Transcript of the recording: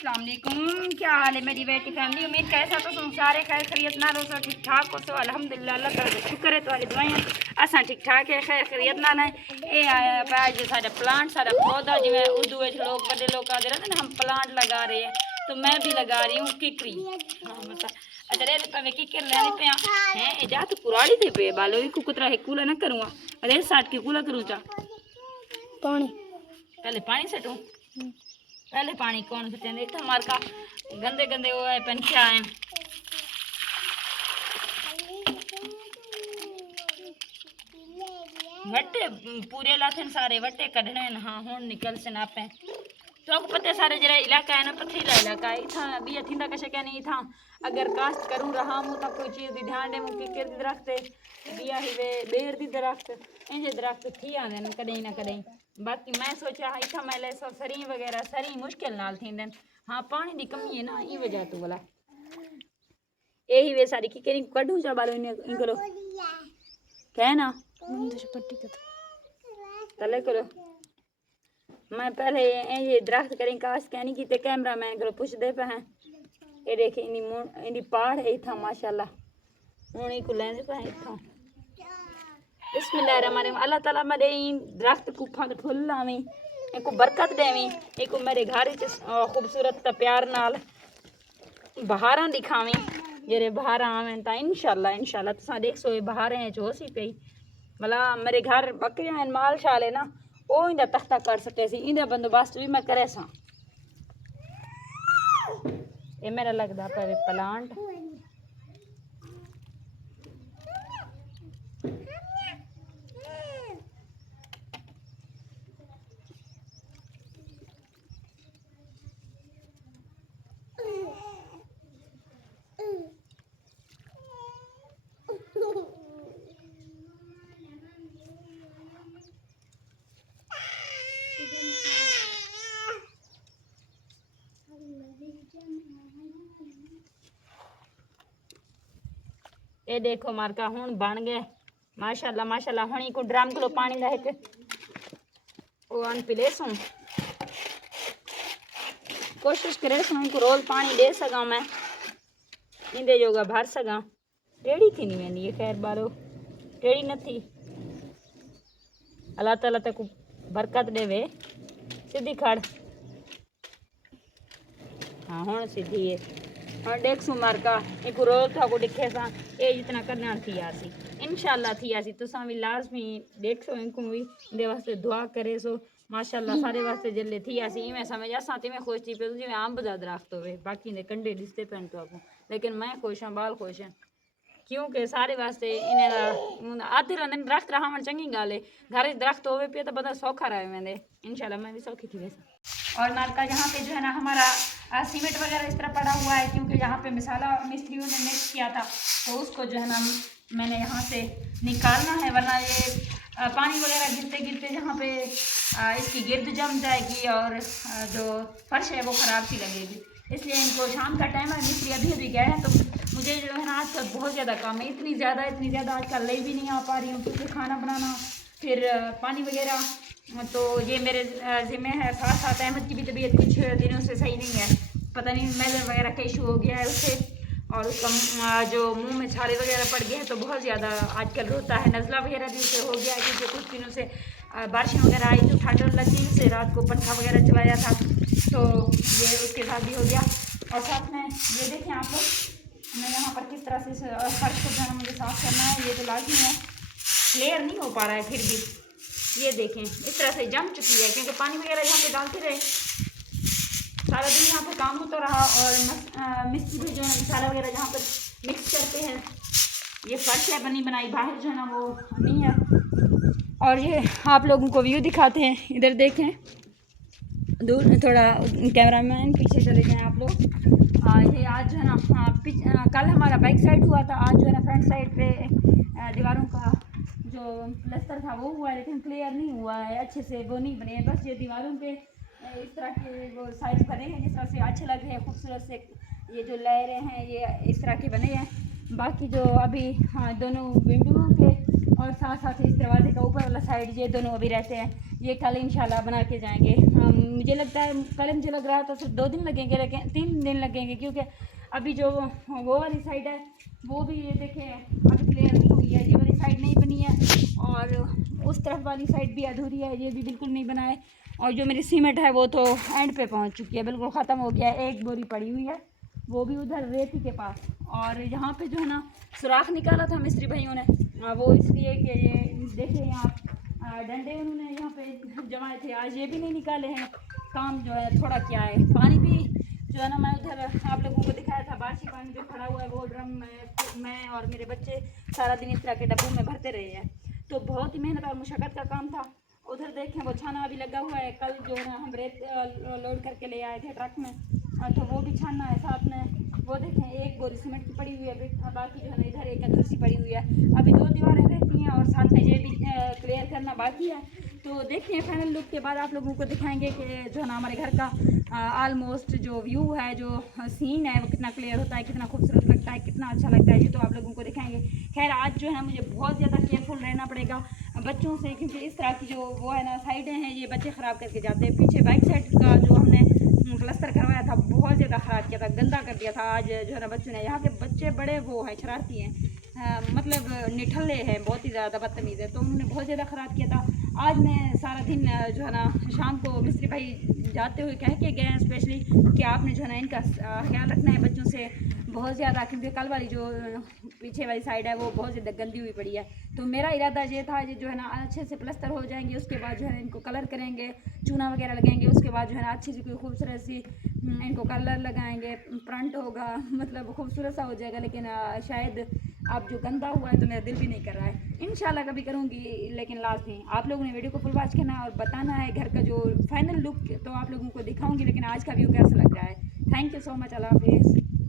अस्सलामुअलैकुम, क्या हाल है मेरी बेटी फैमिली। उम्मीद कैसा तो तुम सारे खैर खैरियत ना रहो, सब ठीक ठाक हो। सो अल्हम्दुलिल्लाह, अल्लाह ताला का शुक्र है, तुम्हारी दुआएं असा ठीक ठाक है, खैर खैरियत ना है। ये आया पाया जो सारा प्लांट सारा पौधा जिमें उर्दू लोग बड़े लोग आते रहते ना, हम प्लांट लगा रहे हैं तो मैं भी लगा रही हूँ किकरी। हाँ मतलब अच्छा रे पे किकर लेने पे हैं जा तो पुरानी थे पे बालो को कुतरा है कूला ना करूँगा। अरे साठ के कूला करूँ चा पानी पहले पानी सेटूँ पहले पानी कौन से देख हमारे का गंदे गंदे वो है पंछिया है। वट्टे पूरे लाथे सारे वट्टे कढ़ने हाँ हूँ निकल से नापे तो आपको पता है सारे जरा इलाका है ना पथरीला इलाका है इथा भी थींदा कशे क्या नहीं था। अगर कास्ट करूँ रहा हूँ तो कोई चीज़ दी ध्यान दे मुझे किर दी दरख्त बिया ही वे बेर दी दरख्त इंजे दरख्त थी आंदे न कदई ना कदई। बाकी मैं सोचा इथा मैं ले सो सरी वगैरह सरी मुश्किल नाल थींदे हाँ पानी दी कमी है ना ई वजह तो बोला यही वे सारी की करी कढू चा बालो इन करो क्या ना पट्टी तले करो। मैं पहले ये दरख्त करें काश कहनी की कैमरा मैन करो पुछ दे पे हैं ये देखे इनी पहाड़ है इथा माशाल्लाह हूँ को लेने पे इथा बिस्मिल्लाहिर्रहमानिर्रहीम। अल्लाह ताला मेरे दरख्त को फल फुल लावी इनको बरकत देवी इनको मेरे घर च खूबसूरत प्यार नाल बहारा दिखावी जेरे बहार आवे ता इंशाल्लाह इंशाल्लाह तुसा देख सो बहार जो सी पई भला मेरे घर बकरियां माल शाल है ना वो इंदा तख्ता कर सके सी इंदा बंदोबस्त भी मैं करे सा। ये मेरा लगदा पे प्लांट ये देखो मारका हूँ बन गए माशाल्लाह माशाल्लाह। हूँ को ड्रम को पानी का एक वो अन पिले सू कोशिश करे सू इनको रोज पानी दे सका मैं इंदे जोगा भर सका। टेढ़ी थी नहीं वेंदी ये खैर बारो टेढ़ी न थी अल्लाह ताला तक बरकत देवे सीधी खड़ हाँ हूँ सीधी है हाँ देख सू मारका एक रोज था को दिखे सा ये जितना करना थी आसी इंशाल्लाह थी आसी तुसा भी लाजमी देख सो इनको भी दे वास्ते दुआ करे सो माशाल्लाह सारे वास्ते जल्ले थी आसी इवें समझ आसा ते में खुश थी पे जिवें आंब दा दरख्त होवे बाकी ने कंडे दिसते पैन तो आपको लेकिन मैं खुश हां बाल खुश हैं क्योंकि सारे वास्ते इन्हें आधे रंधन दरख्त रहा मन चंगी गाल है घर दरख्त होवे पे तो बंदा सौखा रहे वेंदे इंशाल्लाह मैं भी सौखी थी वैसे। और नालका यहाँ पे जो है ना हमारा सीमेंट वगैरह इस तरह पड़ा हुआ है क्योंकि यहाँ पे मसाला मिस्त्रियों ने मिक्स किया था तो उसको जो है ना मैंने यहाँ से निकालना है वरना ये पानी वगैरह गिरते गिरते यहाँ पे इसकी गिर्द जम जाएगी और जो फर्श है वो ख़राब सी लगेगी। इसलिए इनको शाम का टाइम है मिस्त्री अभी अभी गए हैं तो मुझे जो है ना आजकल बहुत ज़्यादा काम है इतनी ज़्यादा आजकल ले भी नहीं आ पा रही हूँ क्योंकि खाना बनाना फिर पानी वगैरह तो ये मेरे ज़िम्मे है। साथ साथ अहमद की भी तबीयत कुछ दिनों से सही नहीं है पता नहीं मैदर वगैरह का इशू हो गया है उससे और उसका जो मुंह में छाले वगैरह पड़ गए हैं तो बहुत ज़्यादा आजकल रोता है। नज़ला वगैरह भी उसे हो गया है क्योंकि कुछ दिनों से बारिशें वगैरह आई तो ठंड लगी से रात को पंखा वगैरह चलाया था तो ये उसके साथ भी हो गया। और साथ में ये देखें आप लोग मैं यहाँ पर किस तरह से फर्श को जाना मुझे साफ़ करना है ये तो लाजमी है क्लियर नहीं हो पा रहा है फिर भी ये देखें इस तरह से जम चुकी है क्योंकि पानी वगैरह यहाँ पे डालते रहे सारा दिन यहाँ पे काम होता रहा और मिक्स भी जो है मसाला वगैरह यहाँ पर मिक्स करते हैं ये फर्श है बनी बनाई बाहर जो है ना वो नहीं है। और ये आप लोगों को व्यू दिखाते हैं इधर देखें दूर थोड़ा कैमरामैन पीछे चले जाएं आप लोग। ये आज जो है ना कल हमारा बैक साइड हुआ था आज जो है ना फ्रंट साइड पे दीवारों का जो प्लस्तर था वो हुआ है लेकिन क्लियर नहीं हुआ है अच्छे से वो नहीं बने बस ये दीवारों पे इस तरह के वो साइज बने हैं जिस तरह से अच्छे लग रहे हैं खूबसूरत से ये जो लेयरें हैं ये इस तरह के बने हैं। बाकी जो अभी हाँ दोनों विंडो के और साथ साथ इस दरवाजे का ऊपर वाला साइड ये दोनों अभी रहते हैं, ये कल इंशाल्लाह बना के जाएंगे। मुझे लगता है कल मुझे लग रहा था सिर्फ 2 दिन लगेंगे, लेकिन 3 दिन लगेंगे, क्योंकि अभी जो वो वाली साइड है वो भी ये देखें अभी क्लियर नहीं हुई है, ये वाली साइड नहीं बनी है, और उस तरफ वाली साइड भी अधूरी है, ये भी बिल्कुल नहीं बना है। और जो मेरी सीमेंट है वो तो एंड पे पहुंच चुकी है, बिल्कुल ख़त्म हो गया है, एक बोरी पड़ी हुई है, वो भी उधर रेती के पास। और यहाँ पे जो है ना सुराख निकाला था मिस्त्री भाइयों ने, वो इसलिए कि ये देखें यहाँ डंडे उन्होंने यहाँ पे जमाए थे, आज ये भी नहीं निकाले हैं। काम जो है थोड़ा क्या है, पानी भी जो है ना मैं उधर आप लोगों को दिखाया था, बारिश पानी जो खड़ा हुआ है वो ड्रम मैं और मेरे बच्चे सारा दिन इस तरह के डब्बों में भरते रहे हैं, तो बहुत ही मेहनत और मुशक्क़त का काम था। उधर देखें वो छाना अभी लगा हुआ है, कल जो है ना हम रेत लोड करके ले आए थे ट्रक में, तो वो भी छानना है साथ में। वो देखें एक बोरी सीमेंट की पड़ी हुई है, बाकी जो है ना इधर एक अधूरी पड़ी हुई है, अभी 2 दीवारें रहती हैं और साथ में ये भी क्लियर करना बाकी है। तो देखते हैं फाइनल लुक के बाद आप लोगों को दिखाएंगे कि जो है ना हमारे घर का ऑलमोस्ट जो व्यू है, जो सीन है, वो कितना क्लियर होता है, कितना खूबसूरत लगता है, कितना अच्छा लगता है, ये तो आप लोगों को दिखाएंगे। खैर आज जो है ना मुझे बहुत ज़्यादा केयरफुल रहना पड़ेगा बच्चों से, क्योंकि इस तरह की जो वो है ना साइडें हैं ये बच्चे ख़राब करके जाते हैं। पीछे बैक साइड का जो हमने प्लस्तर करवाया था बहुत ज़्यादा ख़राब किया था, गंदा कर दिया था। आज जो है ना बच्चों ने, यहाँ के बच्चे बड़े वो हैं, शरारती हैं, मतलब निठल्ले हैं, बहुत ही ज़्यादा बदतमीज़ है, तो उन्होंने बहुत ज़्यादा ख़राब किया था। आज मैं सारा दिन जो है ना शाम को मिस्त्री भाई जाते हुए कह के गए हैं स्पेशली कि आपने जो है ना इनका ख्याल रखना है बच्चों से बहुत ज़्यादा, क्योंकि कल वाली जो पीछे वाली साइड है वो बहुत ज़्यादा गंदी हुई पड़ी है। तो मेरा इरादा ये था ये जो है ना अच्छे से प्लस्तर हो जाएंगे, उसके बाद जो है इनको कलर करेंगे, चूना वगैरह लगाएंगे, उसके बाद जो है ना अच्छी सी कोई खूबसूरत सी इनको कलर लगाएंगे, फ्रंट होगा, मतलब खूबसूरत सा हो जाएगा। लेकिन शायद अब जो गंदा हुआ है तो मेरा दिल भी नहीं कर रहा है, इंशाल्लाह कभी करूँगी, लेकिन लाजमी आप लोगों ने वीडियो को फुल वॉच करना है और बताना है घर का जो फाइनल लुक तो आप लोगों को दिखाऊंगी, लेकिन आज का व्यू कैसा लग रहा है। थैंक यू सो मच, अल्लाह हाफिज़।